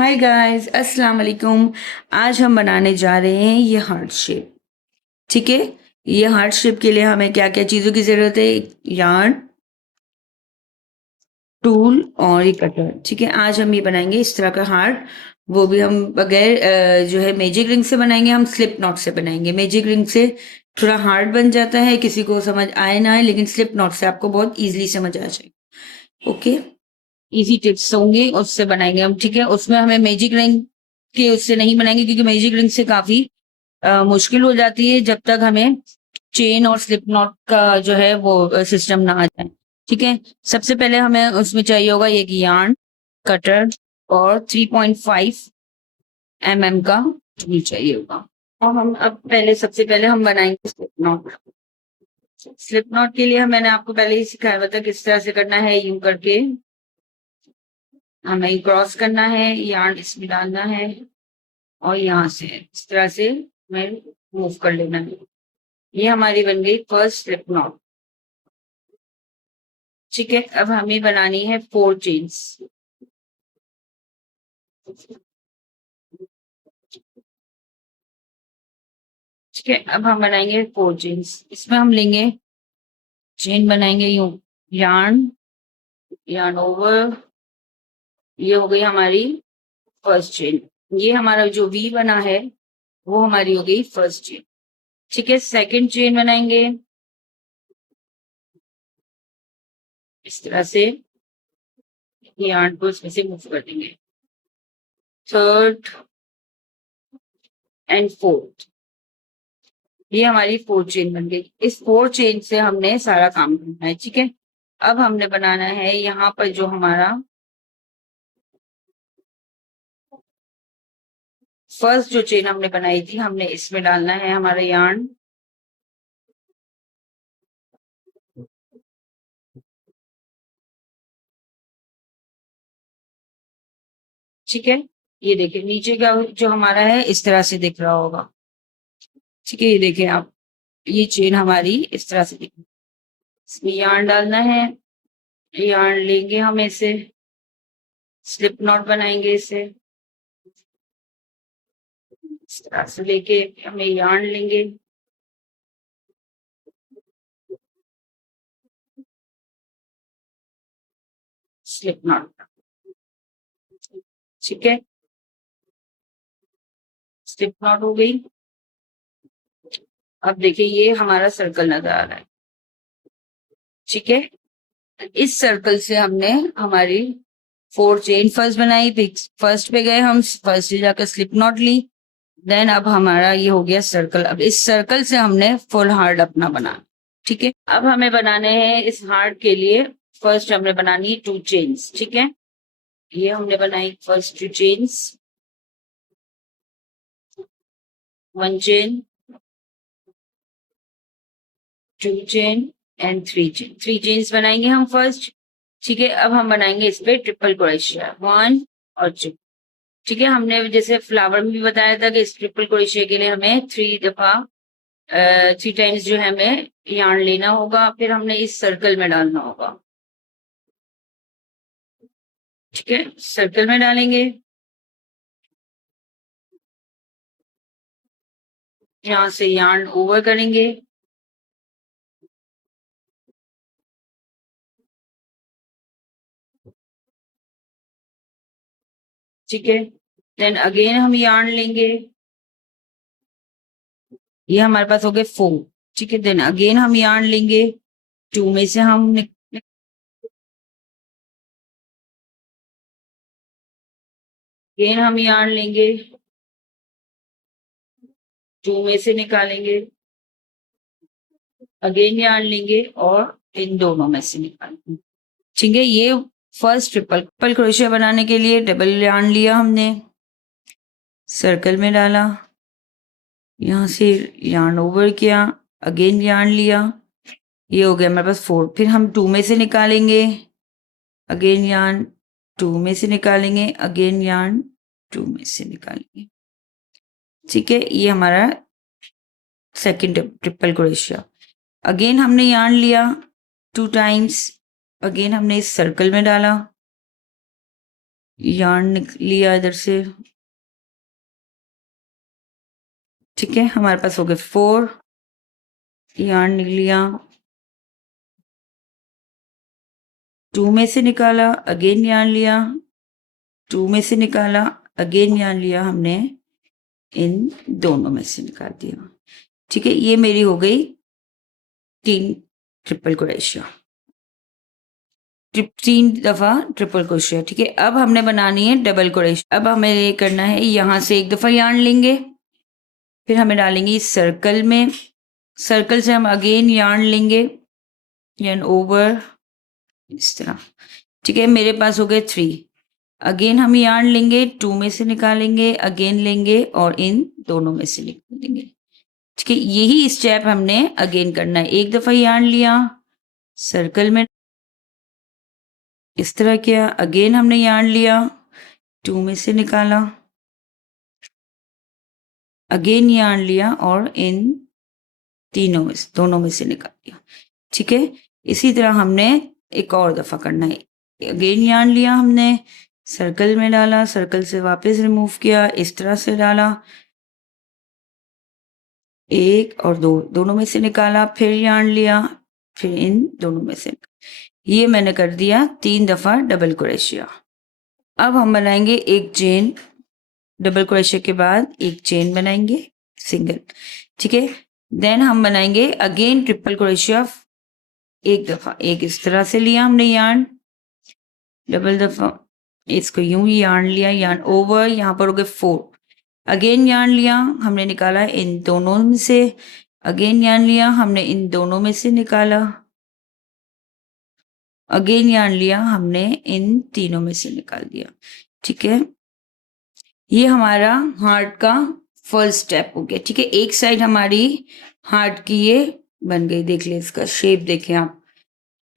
Hi guys, अस्सलाम वालेकुम। आज हम बनाने जा रहे हैं ये हार्ट शेप। ठीक है। ये हार्ट शेप के लिए हमें क्या क्या चीज़ों की ज़रूरत है? यार्न, टूल और ये कटर। ठीक है, आज हम ये बनाएंगे इस तरह का हार्ट। वो भी हम बगैर जो है मैजिक रिंग से बनाएंगे, हम स्लिप नॉट से बनाएंगे। मैजिक रिंग से थोड़ा हार्ड बन जाता है, किसी को समझ आए ना आए, लेकिन स्लिप नॉट से आपको बहुत ईजिली समझ आ जाए। ओके, इजी टिप्स होंगे, उससे बनाएंगे हम। ठीक है, उसमें हमें मैजिक रिंग के उससे नहीं बनाएंगे, क्योंकि मैजिक रिंग से काफी मुश्किल हो जाती है जब तक हमें चेन और स्लिप नॉट का जो है वो सिस्टम ना आ जाए। ठीक है, सबसे पहले हमें उसमें चाहिए होगा एक यार्न, कटर और 3.5 mm का टूल चाहिए होगा। और हम अब पहले सबसे पहले हम बनाएंगे स्लिप नॉट। स्लिप नॉट के लिए मैंने आपको पहले ही सिखाया हुआ था किस तरह से करना है। यूं करके हमें क्रॉस करना है, यार्न इसमें डालना है और यहाँ से इस तरह से हमें मूव कर लेना है। ये हमारी बन गई फर्स्ट स्लिप नॉट। ठीक है, अब हमें बनानी है 4 चेन्स। ठीक है, अब हम बनाएंगे 4 चेन्स। इसमें हम लेंगे, चेन बनाएंगे यूं, यार्न, यार्न ओवर। ये हो गई हमारी फर्स्ट चेन। ये हमारा जो वी बना है वो हमारी हो गई फर्स्ट चेन। ठीक है, सेकंड चेन बनाएंगे इस तरह से, यार्न को इसमें से मूव कर देंगे। थर्ड एंड फोर्थ, ये हमारी 4 चेन बन गई। इस 4 चेन से हमने सारा काम करना है। ठीक है, अब हमने बनाना है यहाँ पर जो हमारा फर्स्ट जो चेन हमने बनाई थी, हमने इसमें डालना है हमारा यार्न। ठीक है, ये देखिए नीचे का जो हमारा है इस तरह से दिख रहा होगा। ठीक है, ये देखिए आप, ये चेन हमारी इस तरह से दिख, इसमें यार्न डालना है। यार्न लेंगे हम इसे, स्लिप नॉट बनाएंगे इसे इस तरह से लेके, हमें यार्न लेंगे, स्लिप नॉट। ठीक है, स्लिप नॉट हो गई। अब देखिए ये हमारा सर्कल नजर आ रहा है। ठीक है, इस सर्कल से हमने हमारी 4 चेन फर्स्ट बनाई, फर्स्ट पे गए हम, फर्स्ट से जाकर स्लिप नॉट ली, देन अब हमारा ये हो गया सर्कल। अब इस सर्कल से हमने फुल हार्ट अपना बना। ठीक है, अब हमें बनाने हैं इस हार्ट के लिए, फर्स्ट हमने बनानी है 2 चेन्स। ठीक है, ये हमने बनाई first 2 chains, 1 chain, 2 chain and 3 chain. 3 chains बनाएंगे हम फर्स्ट। ठीक है, अब हम बनाएंगे इस पे ट्रिपल क्रोशिया, 1 और 2। ठीक है, हमने जैसे फ्लावर में भी बताया था कि इस ट्रिपल क्रोशिया के लिए हमें 3 दफा 3 टाइम्स जो है हमें यार्न लेना होगा, फिर हमने इस सर्कल में डालना होगा। ठीक है, सर्कल में डालेंगे, यहाँ से यार्न ओवर करेंगे, ठीक है, देन अगेन हम यार्न लेंगे, ये हमारे पास हो गए 4। ठीक है, देन अगेन हम यार्न लेंगे, 2 में से हम अगेन हम यार्न लेंगे, 2 में से निकालेंगे, अगेन यार्न लेंगे और इन दोनों में से निकालेंगे। ठीक है, ये फर्स्ट ट्रिपल क्रोशिया बनाने के लिए डबल यार्न लिया हमने, सर्कल में डाला, यहाँ से यार्न ओवर किया, अगेन यार्न लिया, ये हो गया हमारे पास 4। फिर हम 2 में से निकालेंगे, अगेन यार्न, 2 में से निकालेंगे, अगेन यार्न, 2 में से निकालेंगे। ठीक है, ये हमारा सेकेंड ट्रिपल क्रोशिया। अगेन हमने यार्न लिया 2 टाइम्स, अगेन हमने इस सर्कल में डाला, यार्न लिया इधर से, ठीक है, हमारे पास हो गए 4, यार्न लिया, 2 में से निकाला, अगेन यार्न लिया, 2 में से निकाला, अगेन यार्न लिया हमने, इन दोनों में से निकाल दिया, ठीक है। ये मेरी हो गई 3 ट्रिपल क्रोशेट, 3 दफा ट्रिपल क्रोशेट, ठीक है। अब हमने बनानी है डबल क्रोशेट। अब हमें ये करना है, यहां से एक दफा यार्न लेंगे, फिर हमें डालेंगे इस सर्कल में, सर्कल से हम अगेन यार्न लेंगे, यार्न ओवर, इस तरह, ठीक है। मेरे पास हो गए 3, अगेन हम यार्न लेंगे, 2 में से निकालेंगे, अगेन लेंगे और इन दोनों में से निकालेंगे, ठीक है। यही स्टेप हमने अगेन करना है। एक दफा यार्न लिया, सर्कल में इस तरह किया, अगेन हमने यार्न लिया, 2 में से निकाला, अगेन यार्न लिया और इन तीनों में से, दोनों में से निकाल दिया, ठीक है। इसी तरह हमने एक और दफा करना है। अगेन यार्न लिया हमने, सर्कल में डाला, सर्कल से वापस रिमूव किया, इस तरह से डाला, 1 और 2 दोनों में से निकाला, फिर यार्न लिया, फिर इन दोनों में से, ये मैंने कर दिया 3 दफा डबल क्रोशिया। अब हम बनाएंगे एक चेन, डबल क्रोशिया के बाद एक चेन बनाएंगे सिंगल, ठीक है। देन हम बनाएंगे अगेन ट्रिपल क्रोशिया, एक दफा, एक इस तरह से लिया हमने यार्न, डबल दफा इसको यूं ही यार्न लिया, यार्न ओवर, यहाँ पर हो गए 4, अगेन यार्न लिया, हमने निकाला इन दोनों में से, अगेन यार्न लिया, हमने इन दोनों में से निकाला, अगेन यार्न लिया, हमने इन तीनों में से निकाल दिया, ठीक है। ये हमारा हार्ट का फर्स्ट स्टेप हो गया, ठीक है। एक साइड हमारी हार्ट की ये बन गई, देख ले इसका शेप देखें आप,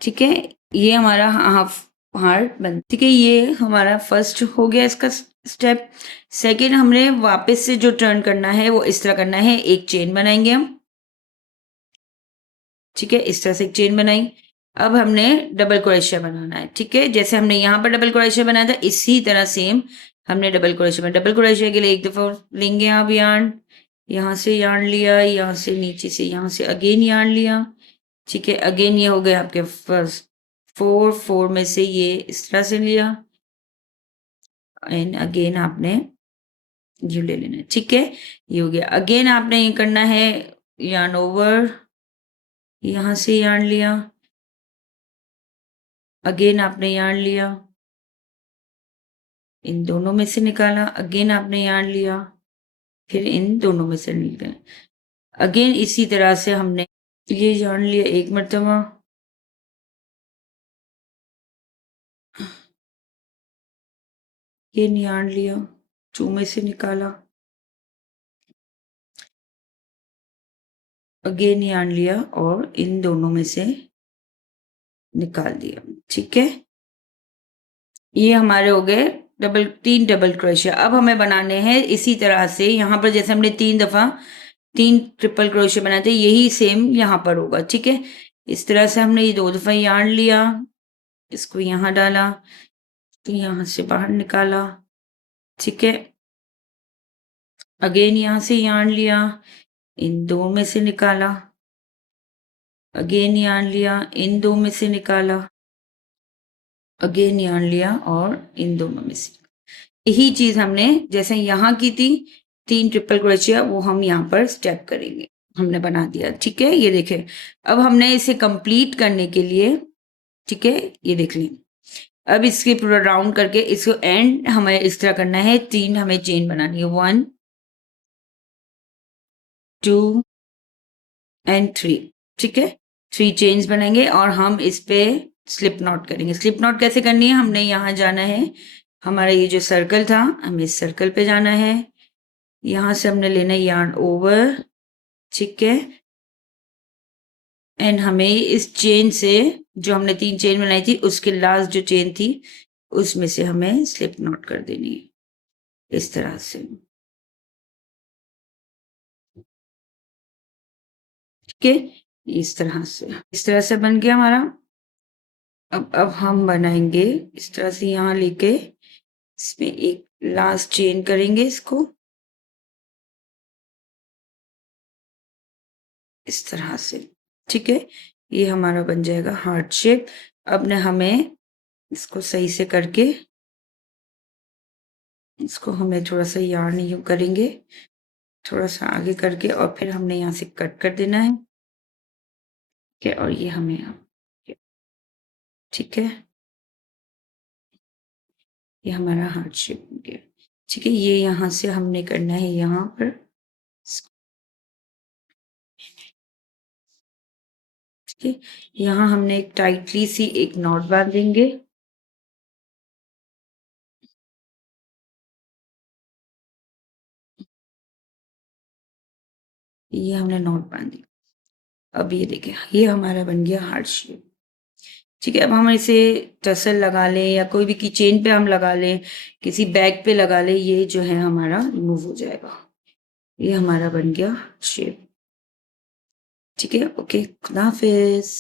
ठीक है। ये हमारा हाफ हार्ट बन, ठीक है। ये हमारा फर्स्ट हो गया इसका स्टेप। सेकेंड, हमने वापस से जो टर्न करना है वो इस तरह करना है, एक चेन बनाएंगे हम, ठीक है, इस तरह से एक चेन बनाई। अब हमने डबल क्रोशिया बनाना है, ठीक है। जैसे हमने यहाँ पर डबल क्रोशिया बनाया था, इसी तरह सेम हमने डबल क्रोशिया बनाया। डबल क्रोशिया के लिए एक दफा लेंगे आप यार्न, यहाँ से यार्न लिया, यहाँ से नीचे से यहाँ से अगेन यार्न लिया, ठीक है। अगेन ये हो गए आपके फर्स्ट 4 में से ये इस तरह से लिया, एंड अगेन आपने ये ले लेना है, ठीक है। ये हो गया। अगेन आपने ये करना है, यार्न ओवर, यहाँ से यार्न लिया, अगेन आपने यार्न लिया, इन दोनों में से निकाला, अगेन आपने यार्न लिया, फिर इन दोनों में से निकाला, अगेन इसी तरह से हमने ये यार्न लिया एक मरतबा, ये यार्न लिया, 2 में से निकाला, अगेन यार्न लिया और इन दोनों में से निकाल दिया, ठीक है। ये हमारे हो गए 3 डबल क्रोशिया। अब हमें बनाने हैं इसी तरह से, यहाँ पर जैसे हमने 3 दफा 3 ट्रिपल क्रोशिया बनाए थे, यही सेम यहाँ पर होगा, ठीक है। इस तरह से हमने ये 2 दफा यार्न लिया, इसको यहाँ डाला, तो यहाँ से बाहर निकाला, ठीक है। अगेन यहाँ से यार्न लिया, इन 2 में से निकाला, अगेन यार्न लिया, इन 2 में से निकाला, अगेन यार्न लिया और इन दोनों में से, यही चीज हमने जैसे यहाँ की थी 3 ट्रिपल क्रोशिया, वो हम यहाँ पर स्टेप करेंगे, हमने बना दिया, ठीक है। ये देखें, अब हमने इसे कंप्लीट करने के लिए, ठीक है, ये देख लें, अब इसके पूरा राउंड करके इसको एंड हमें इस तरह करना है, 3 हमें चेन बनानी है, 1 2 एंड 3, ठीक है। 3 चेन्स बनाएंगे और हम इस पे स्लिप नॉट करेंगे। स्लिप नॉट कैसे करनी है, हमने यहाँ जाना है, हमारा ये जो सर्कल था, हमें इस सर्कल पे जाना है, यहाँ से हमने लेना है यार्न ओवर, ठीक है, एंड हमें इस चेन से, जो हमने 3 चेन बनाई थी, उसके लास्ट जो चेन थी उसमें से हमें स्लिप नॉट कर देनी है, इस तरह से, ठीक है। इस तरह से बन गया हमारा। अब हम बनाएंगे इस तरह से, यहाँ लेके इसमें एक लास्ट चेन करेंगे इसको इस तरह से, ठीक है। ये हमारा बन जाएगा हार्ट शेप। अब न हमें इसको सही से करके इसको हमें थोड़ा सा यार्न यूं करेंगे, थोड़ा सा आगे करके, और फिर हमने यहाँ से कट कर देना है, ठीक है। और ये हमें ठीक है, ये हमारा हार्ट शेप हो गया, ठीक है। ये यहाँ से हमने करना है यहाँ पर, ठीक है। यहाँ हमने एक टाइटली सी एक नॉट बांधेंगे, ये हमने नॉट बांधी। अब ये देखिए, ये हमारा बन गया हार्ट शेप, ठीक है। अब हम इसे टसल लगा लें या कोई भी की चेन पे हम लगा लें, किसी बैग पे लगा लें, ये जो है हमारा रिमूव हो जाएगा। ये हमारा बन गया शेप, ठीक है। ओके, खुदा हाफिज।